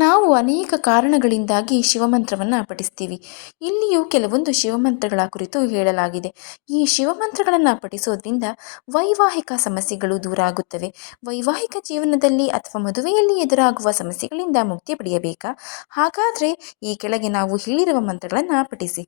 ನಾವು ಅನೇಕ ಕಾರಣಗಳಿಂದಾಗಿ ಶಿವಮಂತ್ರವನ್ನು ಪಠಿಸ್ತೀವಿ. ಇಲ್ಲಿಯೂ ಕೆಲವೊಂದು ಶಿವಮಂತ್ರಗಳ ಕುರಿತು ಹೇಳಲಾಗಿದೆ. ಈ ಶಿವಮಂತ್ರಗಳನ್ನು ಪಠಿಸೋದ್ರಿಂದ ವೈವಾಹಿಕ ಸಮಸ್ಯೆಗಳು ದೂರ ಆಗುತ್ತವೆ. ವೈವಾಹಿಕ ಜೀವನದಲ್ಲಿ ಅಥವಾ ಮದುವೆಯಲ್ಲಿ ಎದುರಾಗುವ ಸಮಸ್ಯೆಗಳಿಂದ ಮುಕ್ತಿ ಪಡೆಯಬೇಕಾ? ಹಾಗಾದರೆ ಈ ಕೆಳಗೆ ನಾವು ಹೇಳಿರುವ ಮಂತ್ರಗಳನ್ನು ಪಠಿಸಿ.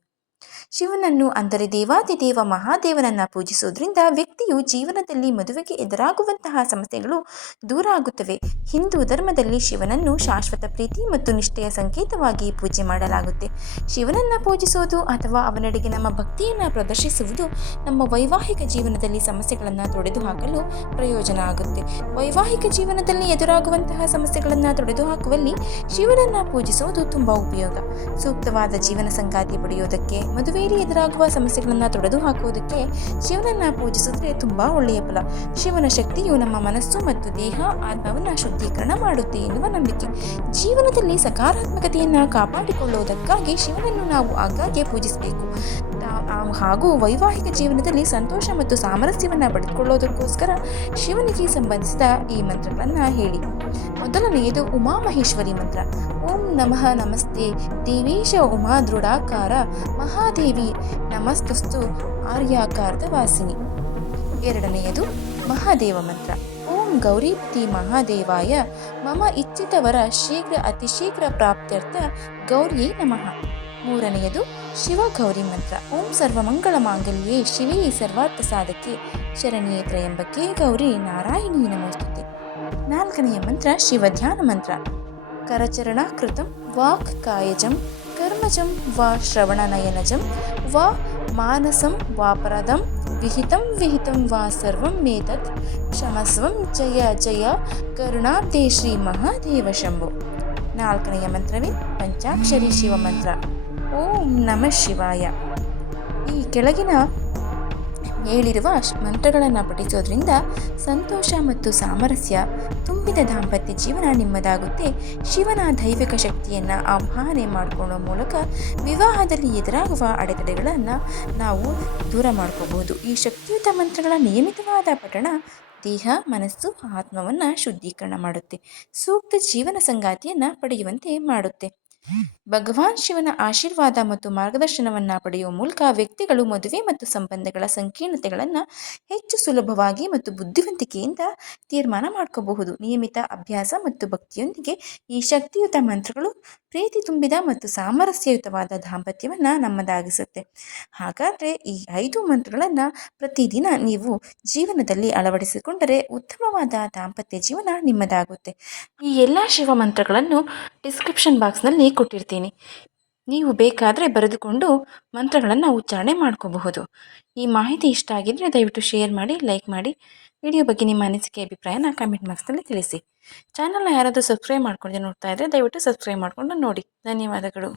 ಶಿವನನ್ನು ಅಂದರೆ ದೇವಾದಿದೇವ ಮಹಾದೇವನನ್ನು ಪೂಜಿಸುವುದರಿಂದ ವ್ಯಕ್ತಿಯು ಜೀವನದಲ್ಲಿ ಮದುವೆಗೆ ಎದುರಾಗುವಂತಹ ಸಮಸ್ಯೆಗಳು ದೂರ ಆಗುತ್ತವೆ. ಹಿಂದೂ ಧರ್ಮದಲ್ಲಿ ಶಿವನನ್ನು ಶಾಶ್ವತ ಪ್ರೀತಿ ಮತ್ತು ನಿಷ್ಠೆಯ ಸಂಕೇತವಾಗಿ ಪೂಜೆ ಮಾಡಲಾಗುತ್ತೆ. ಶಿವನನ್ನು ಪೂಜಿಸುವುದು ಅಥವಾ ಅವನಡೆಗೆ ನಮ್ಮ ಭಕ್ತಿಯನ್ನು ಪ್ರದರ್ಶಿಸುವುದು ನಮ್ಮ ವೈವಾಹಿಕ ಜೀವನದಲ್ಲಿ ಸಮಸ್ಯೆಗಳನ್ನು ತೊಡೆದುಹಾಕಲು ಪ್ರಯೋಜನ ಆಗುತ್ತೆ. ವೈವಾಹಿಕ ಜೀವನದಲ್ಲಿ ಎದುರಾಗುವಂತಹ ಸಮಸ್ಯೆಗಳನ್ನು ತೊಡೆದುಹಾಕುವಲ್ಲಿ ಶಿವನನ್ನು ಪೂಜಿಸುವುದು ತುಂಬ ಉಪಯೋಗ. ಸೂಕ್ತವಾದ ಜೀವನ ಸಂಗಾತಿ ಪಡೆಯುವುದಕ್ಕೆ ಮದುವೆಯಲ್ಲಿ ಎದುರಾಗುವ ಸಮಸ್ಯೆಗಳನ್ನು ತೊಡೆದು ಹಾಕುವುದಕ್ಕೆ ಶಿವನನ್ನು ಪೂಜಿಸಿದ್ರೆ ತುಂಬ ಒಳ್ಳೆಯ ಫಲ. ಶಿವನ ಶಕ್ತಿಯು ನಮ್ಮ ಮನಸ್ಸು ಮತ್ತು ದೇಹ, ಆತ್ಮವನ್ನು ಶುದ್ಧೀಕರಣ ಮಾಡುತ್ತೆ ಎನ್ನುವ ನಂಬಿಕೆ. ಜೀವನದಲ್ಲಿ ಸಕಾರಾತ್ಮಕತೆಯನ್ನು ಕಾಪಾಡಿಕೊಳ್ಳುವುದಕ್ಕಾಗಿ ಶಿವನನ್ನು ನಾವು ಆಗಾಗ್ಗೆ ಪೂಜಿಸಬೇಕು. ಹಾಗೂ ವೈವಾಹಿಕ ಜೀವನದಲ್ಲಿ ಸಂತೋಷ ಮತ್ತು ಸಾಮರಸ್ಯವನ್ನು ಪಡೆದುಕೊಳ್ಳೋದಕ್ಕೋಸ್ಕರ ಶಿವನಿಗೆ ಸಂಬಂಧಿಸಿದ ಈ ಮಂತ್ರಗಳನ್ನು ಹೇಳಿ. ಮೊದಲನೆಯದು ಉಮಾಮಹೇಶ್ವರಿ ಮಂತ್ರ. ಓಂ ನಮಃ ನಮಸ್ತೆ, ದೇವೇಶ ಉಮಾ ದೃಢಾಕಾರ, ಮಹಾದೇವಿ ನಮಸ್ತಸ್ತು, ಆರ್ಯಾಕಾರದ ವಾಸಿನಿ. ಎರಡನೆಯದು ಮಹಾದೇವ ಮಂತ್ರ. ಓಂ ಗೌರೀಪ್ತಿ ಮಹಾದೇವಾಯ, ಮಮ ಇಚ್ಛಿತವರ ಶೀಘ್ರ ಅತಿ ಶೀಘ್ರ ಪ್ರಾಪ್ತ್ಯರ್ಥ ಗೌರಿಯೇ ನಮಃ. ಮೂರನೆಯದು, ಶಿವಗೌರಿ ಮಂತ್ರ. ಓಂ ಸರ್ವಮಂಗಳ ಮಾಂಗಲ್ಯೇ, ಶಿವೇ ಸರ್ವಾರ್ಥ ಸಾಧಕ್ಕೆ ಶರಣಿಯೇ ತ್ರಯಂಬಕ್ಕೆ ಗೌರಿ ನಾರಾಯಣಿ ನಮೋಸ್ತುತೆ. ನಾಲ್ಕನೆಯ ಮಂತ್ರ, ಶಿವಧ್ಯಾನ ಮಂತ್ರ. ಕರಚರಣಾಕೃತ ಕೃತಂ ವಾಕ್ ಕಾಯಜಂ, ಕರ್ಮಜಂ ವಾ ಶ್ರವಣನಯನಜಂ, ವಾ ಮಾನಸಂ ವಾಪರದಂ ವಿಹಿತಂ ವಿಹಿತಂ ವಾ ಸರ್ವಂ ಮೇತತ್, ಕ್ಷಮಸ್ವಂ ಜಯ ಜಯ ಕರುಣಾಬ್ಧೇ ಶ್ರೀ ಮಹಾದೇವ ಶಂಭು. ನಾಲ್ಕನೆಯ ಮಂತ್ರವೇ, ಪಂಚಾಕ್ಷರಿ ಶಿವ ಮಂತ್ರ. ಓಂ ನಮಃ ಶಿವಾಯ. ಈ ಕೆಳಗಿನ ಹೇಳಿರುವ ಮಂತ್ರಗಳನ್ನು ಪಠಿಸೋದ್ರಿಂದ ಸಂತೋಷ ಮತ್ತು ಸಾಮರಸ್ಯ, ತುಂಬಿದ ದಾಂಪತ್ಯ ಜೀವನ ನಿಮ್ಮದಾಗುತ್ತೆ. ಶಿವನ ದೈವಿಕ ಶಕ್ತಿಯನ್ನು ಆಹ್ವಾನೆ ಮಾಡಿಕೊಳ್ಳೋ ಮೂಲಕ ವಿವಾಹದಲ್ಲಿ ಎದುರಾಗುವ ಅಡೆತಡೆಗಳನ್ನು ನಾವು ದೂರ ಮಾಡ್ಕೋಬಹುದು ಈ ಶಕ್ತಿಯುತ ಮಂತ್ರಗಳ ನಿಯಮಿತವಾದ ಪಠಣ ದೇಹ, ಮನಸ್ಸು, ಆತ್ಮವನ್ನು ಶುದ್ಧೀಕರಣ ಮಾಡುತ್ತೆ. ಸೂಕ್ತ ಜೀವನ ಸಂಗಾತಿಯನ್ನು ಪಡೆಯುವಂತೆ ಮಾಡುತ್ತೆ. ಭಗವಾನ್ ಶಿವನ ಆಶೀರ್ವಾದ ಮತ್ತು ಮಾರ್ಗದರ್ಶನವನ್ನು ಪಡೆಯುವ ಮೂಲಕ ವ್ಯಕ್ತಿಗಳು ಮದುವೆ ಮತ್ತು ಸಂಬಂಧಗಳ ಸಂಕೀರ್ಣತೆಗಳನ್ನು ಹೆಚ್ಚು ಸುಲಭವಾಗಿ ಮತ್ತು ಬುದ್ಧಿವಂತಿಕೆಯಿಂದ ತೀರ್ಮಾನ ಮಾಡ್ಕೋಬಹುದು. ನಿಯಮಿತ ಅಭ್ಯಾಸ ಮತ್ತು ಭಕ್ತಿಯೊಂದಿಗೆ ಈ ಶಕ್ತಿಯುತ ಮಂತ್ರಗಳು ಪ್ರೀತಿ ತುಂಬಿದ ಮತ್ತು ಸಾಮರಸ್ಯಯುತವಾದ ದಾಂಪತ್ಯವನ್ನು ನಮ್ಮದಾಗಿಸುತ್ತೆ. ಹಾಗಾದರೆ ಈ ಐದು ಮಂತ್ರಗಳನ್ನು ಪ್ರತಿದಿನ ನೀವು ಜೀವನದಲ್ಲಿ ಅಳವಡಿಸಿಕೊಂಡರೆ ಉತ್ತಮವಾದ ದಾಂಪತ್ಯ ಜೀವನ ನಿಮ್ಮದಾಗುತ್ತೆ. ಈ ಎಲ್ಲ ಶಿವ ಮಂತ್ರಗಳನ್ನು ಡಿಸ್ಕ್ರಿಪ್ಷನ್ ಬಾಕ್ಸ್ನಲ್ಲಿ ಕೊಟ್ಟಿರ್ತೀನಿ. ನೀವು ಬೇಕಾದರೆ ಬರೆದುಕೊಂಡು ಮಂತ್ರಗಳನ್ನು ಉಚ್ಚಾರಣೆ ಮಾಡ್ಕೋಬಹುದು. ಈ ಮಾಹಿತಿ ಇಷ್ಟ ಆಗಿದ್ದರೆ ದಯವಿಟ್ಟು ಶೇರ್ ಮಾಡಿ, ಲೈಕ್ ಮಾಡಿ. ವಿಡಿಯೋ ಬಗ್ಗೆ ನಿಮ್ಮ ಅನಿಸಿಕೆ, ಅಭಿಪ್ರಾಯನ ಕಮೆಂಟ್ ಬಾಕ್ಸ್ನಲ್ಲಿ ತಿಳಿಸಿ. ಚಾನಲ್ನ ಯಾರಾದರೂ ಸಬ್ಸ್ಕ್ರೈಬ್ ಮಾಡ್ಕೊಂಡು ನೋಡ್ತಾ ಇದ್ದರೆ ದಯವಿಟ್ಟು ಸಬ್ಸ್ಕ್ರೈಬ್ ಮಾಡಿಕೊಂಡು ನೋಡಿ. ಧನ್ಯವಾದಗಳು.